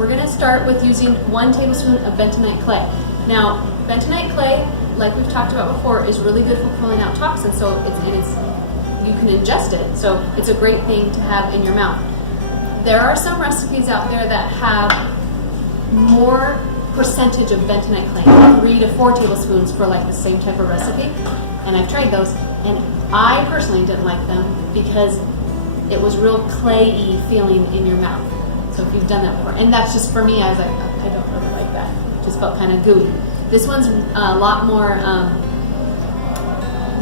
we're going to start with using 1 tablespoon of bentonite clay. Now, bentonite clay, like we've talked about before, is really good for pulling out toxins, so you can ingest it, so it's a great thing to have in your mouth. There are some recipes out there that have more percentage of bentonite clay, 3 to 4 tablespoons for like the same type of recipe, and I've tried those, and I personally didn't like them because it was real clayey feeling in your mouth. So if you've done that before, and that's just for me, I was like, I don't really like that. It just felt kind of gooey. This one's a lot more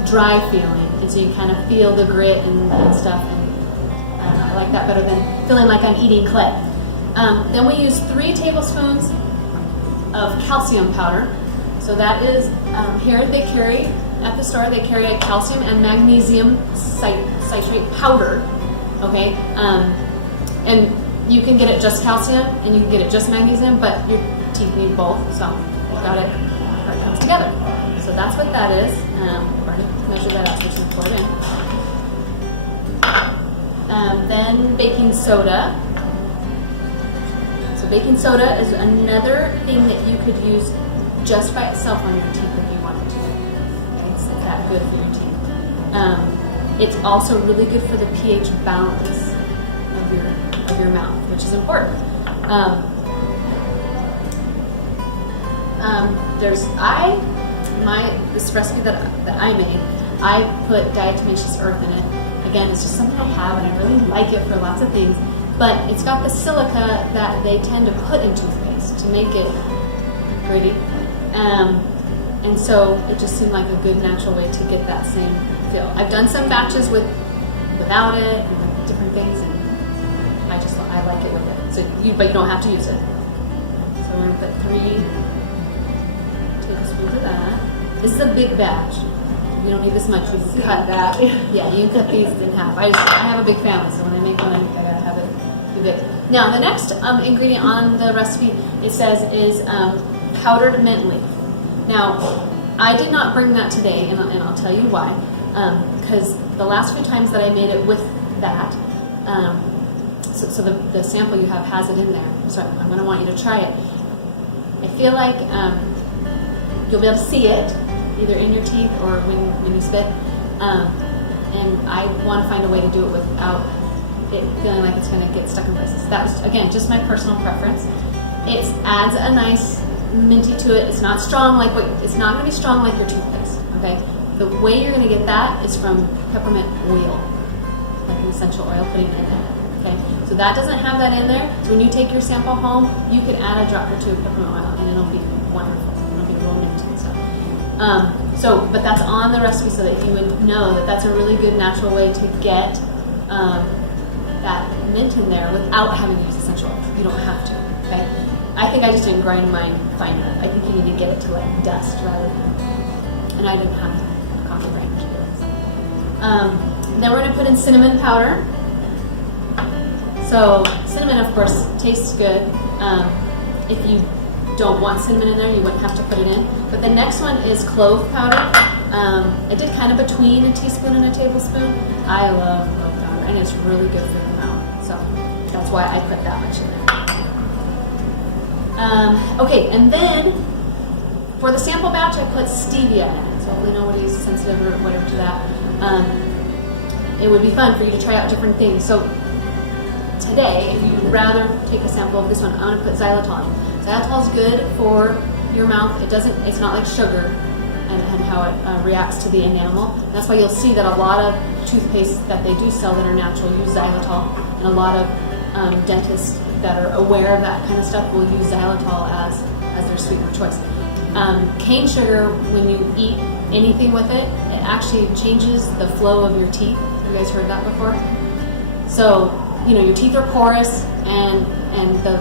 dry feeling, and so you kind of feel the grit and stuff, and I don't know, I like that better than feeling like I'm eating clay. Then we use 3 tablespoons of calcium powder. So that is, here they carry, at the store, they carry a calcium and magnesium citrate powder, okay? And you can get it just calcium, and you can get it just magnesium, but your teeth need both, so you got it, it comes together. So that's what that is. I've already measured that out, so just pour it in. Then baking soda. So baking soda is another thing that you could use just by itself on your teeth if you wanted to. It's that good for your teeth. It's also really good for the pH balance of your mouth, which is important. This recipe that I made, I put diatomaceous earth in it. Again, it's just something I have, and I really like it for lots of things. But it's got the silica that they tend to put in toothpaste to make it pretty. And so it just seemed like a good natural way to get that same feel. I've done some batches without it, and like different things, and I like it with it. So but you don't have to use it. So we're gonna put 3 tablespoons of that. This is a big batch. You don't need this much. You can cut that. Yeah, you can cut these in half. I have a big family, so when I make one, I gotta have it be big. Now the next ingredient on the recipe, it says, is powdered mint leaf. Now, I did not bring that today, and I'll tell you why. Because the last few times that I made it with that, so the sample you have has it in there. So I'm going to want you to try it. I feel like you'll be able to see it, either in your teeth or when you spit. And I want to find a way to do it without it feeling like it's going to get stuck in places. That was, again, just my personal preference. It adds a nice minty to it. It's not strong it's not going to be strong like your toothpaste. Okay, the way you're going to get that is from peppermint oil, like an essential oil, putting it in there. Okay, so that doesn't have that in there. So when you take your sample home, you could add a drop or 2 of peppermint oil, and it'll be wonderful. It'll be real minty and stuff. But that's on the recipe so that you would know that that's a really good natural way to get that mint in there without having to use essential oil. You don't have to. Okay. I think I just didn't grind mine fine enough. I think you need to get it to like dust rather than, and I didn't have a coffee grinder to do it. Then we're going to put in cinnamon powder. So cinnamon, of course, tastes good. If you don't want cinnamon in there, you wouldn't have to put it in. But the next one is clove powder. I did kind of between a teaspoon and a tablespoon. I love clove powder, and it's really good for the mouth. So that's why I put that much in there. Okay, and then for the sample batch, I put stevia in it. So hopefully nobody's sensitive or whatever to that. It would be fun for you to try out different things. So today, if you'd rather take a sample of this one, I'm going to put xylitol in. Xylitol is good for your mouth. It's not like sugar and how it reacts to the enamel. That's why you'll see that a lot of toothpaste that they do sell that are natural use xylitol, and a lot of dentists that are aware of that kind of stuff will use xylitol as their sweetener choice. Cane sugar, when you eat anything with it, it actually changes the flow of your teeth. Have you guys heard that before? So, your teeth are porous, and the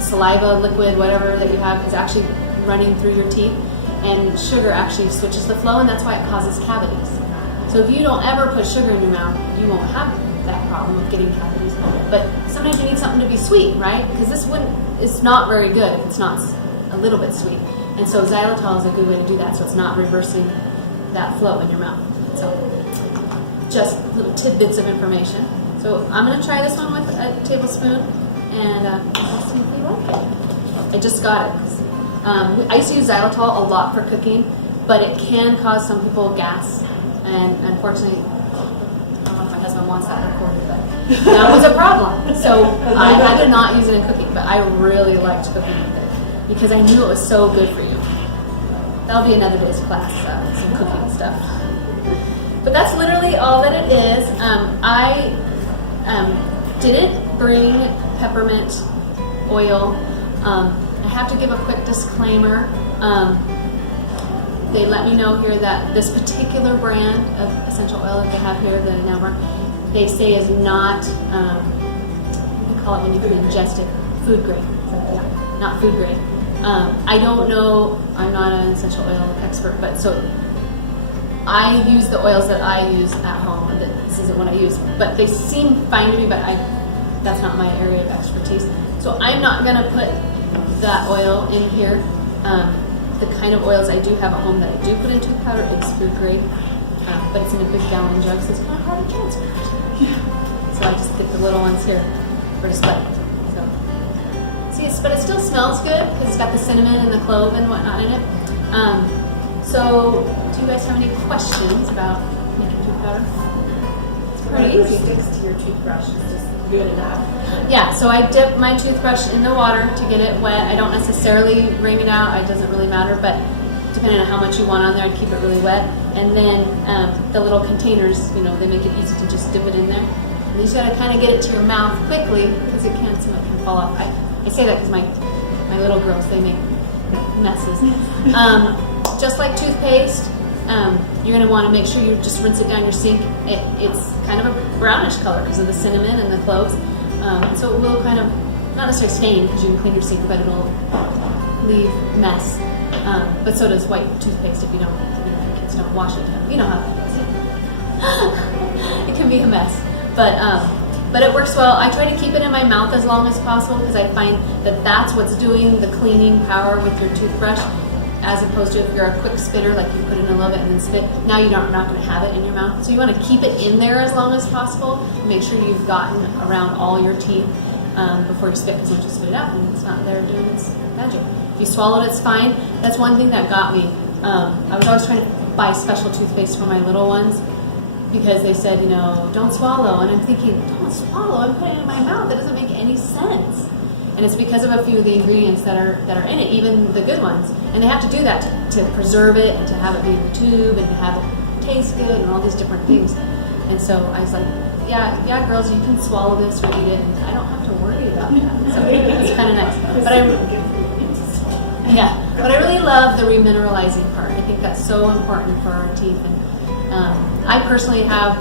saliva, liquid, whatever that you have is actually running through your teeth, and sugar actually switches the flow, and that's why it causes cavities. So if you don't ever put sugar in your mouth, you won't have that problem of getting cavities. But sometimes you need something to be sweet, right? Because it's not very good if it's not a little bit sweet. And so xylitol is a good way to do that, so it's not reversing that flow in your mouth. So just little tidbits of information. So I'm going to try this one with a tablespoon, and we'll see if we like it. I just got it. I used to use xylitol a lot for cooking, but it can cause some people gas, and unfortunately, I don't know if my husband wants that recorded, but that was a problem. So I had to not use it in cooking, but I really liked cooking with it because I knew it was so good for you. That'll be another day's class, some cooking stuff. But that's literally all that it is. I didn't bring peppermint oil. I have to give a quick disclaimer. They let me know here that this particular brand of essential oil that they have here, the number, they say is not, what do you call it when you can ingest it? Food grade. So, yeah, not food grade. I don't know, I'm not an essential oil expert, but so I use the oils that I use at home. This isn't what I use, but they seem fine to me, but that's not my area of expertise. So I'm not going to put that oil in here. The kind of oils I do have at home that I do put in tooth powder is food grade, but it's in a big gallon jug, so it's kind of hard to transport. So I just get the little ones here for display. So see, but it still smells good because it's got the cinnamon and the clove and whatnot in it. So do you guys have any questions about making tooth powder? It's pretty easy. Sticks to your toothbrush is just good enough. Yeah, so I dip my toothbrush in the water to get it wet. I don't necessarily wring it out. It doesn't really matter, but depending on how much you want on there, I'd keep it really wet. And then the little containers, they make it easy to just dip it in there. And you just gotta kind of get it to your mouth quickly because some of it can fall off. I say that because my little girls, they make messes. Just like toothpaste, you're going to want to make sure you just rinse it down your sink. It's kind of a brownish color because of the cinnamon and the cloves. So it will kind of, not necessarily stain because you can clean your sink, but it'll leave mess. But so does white toothpaste if your kids don't wash it. You know how that goes. It can be a mess. But it works well. I try to keep it in my mouth as long as possible because I find that that's what's doing the cleaning power with your toothbrush, as opposed to if you're a quick spitter, like you put in a little bit and then spit, now you're not going to have it in your mouth. So you want to keep it in there as long as possible. Make sure you've gotten around all your teeth before you spit, because once you spit it out, and it's not there doing its magic. If you swallowed, it's fine. That's one thing that got me. I was always trying to buy special toothpaste for my little ones because they said, don't swallow. And I'm thinking, don't swallow, I'm putting it in my mouth. That doesn't make any sense. And it's because of a few of the ingredients that are in it, even the good ones. And they have to do that to preserve it and to have it be in the tube and to have it taste good and all these different things. And so I was like, yeah, girls, you can swallow this or eat it, and I don't have to worry about that. So it's kind of nice. But I really love the remineralizing part. I think that's so important for our teeth. And I personally have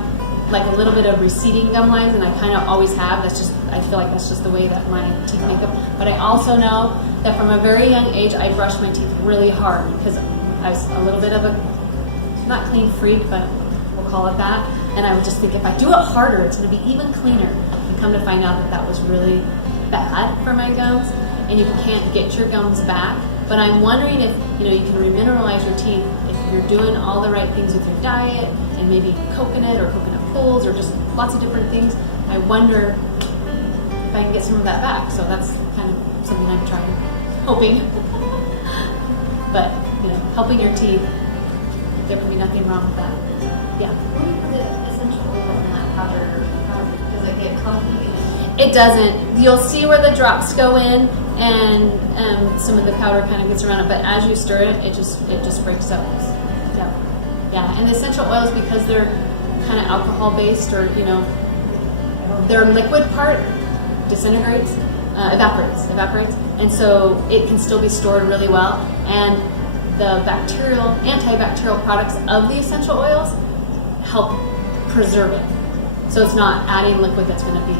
like a little bit of receding gum lines, and I kind of always have. I feel like that's just the way that my teeth make up. But I also know that from a very young age, I brushed my teeth really hard because I was a little bit of a, not clean freak, but we'll call it that. And I would just think if I do it harder, it's going to be even cleaner. And come to find out that was really bad for my gums, and you can't get your gums back. But I'm wondering if you can remineralize your teeth if you're doing all the right things with your diet, and maybe coconut or coconut pulls or just lots of different things. I wonder if I can get some of that back. So that's kind of something I'm trying, hoping. But helping your teeth, there can be nothing wrong with that. Yeah. When you put the essential oil in that powder, does it get clumpy? It doesn't. You'll see where the drops go in, and some of the powder kind of gets around it. But as you stir it, it just breaks up. Yeah. And the essential oils, because they're kind of alcohol based, or their liquid part disintegrates, evaporates, and so it can still be stored really well. And the antibacterial products of the essential oils help preserve it. So it's not adding liquid that's going to be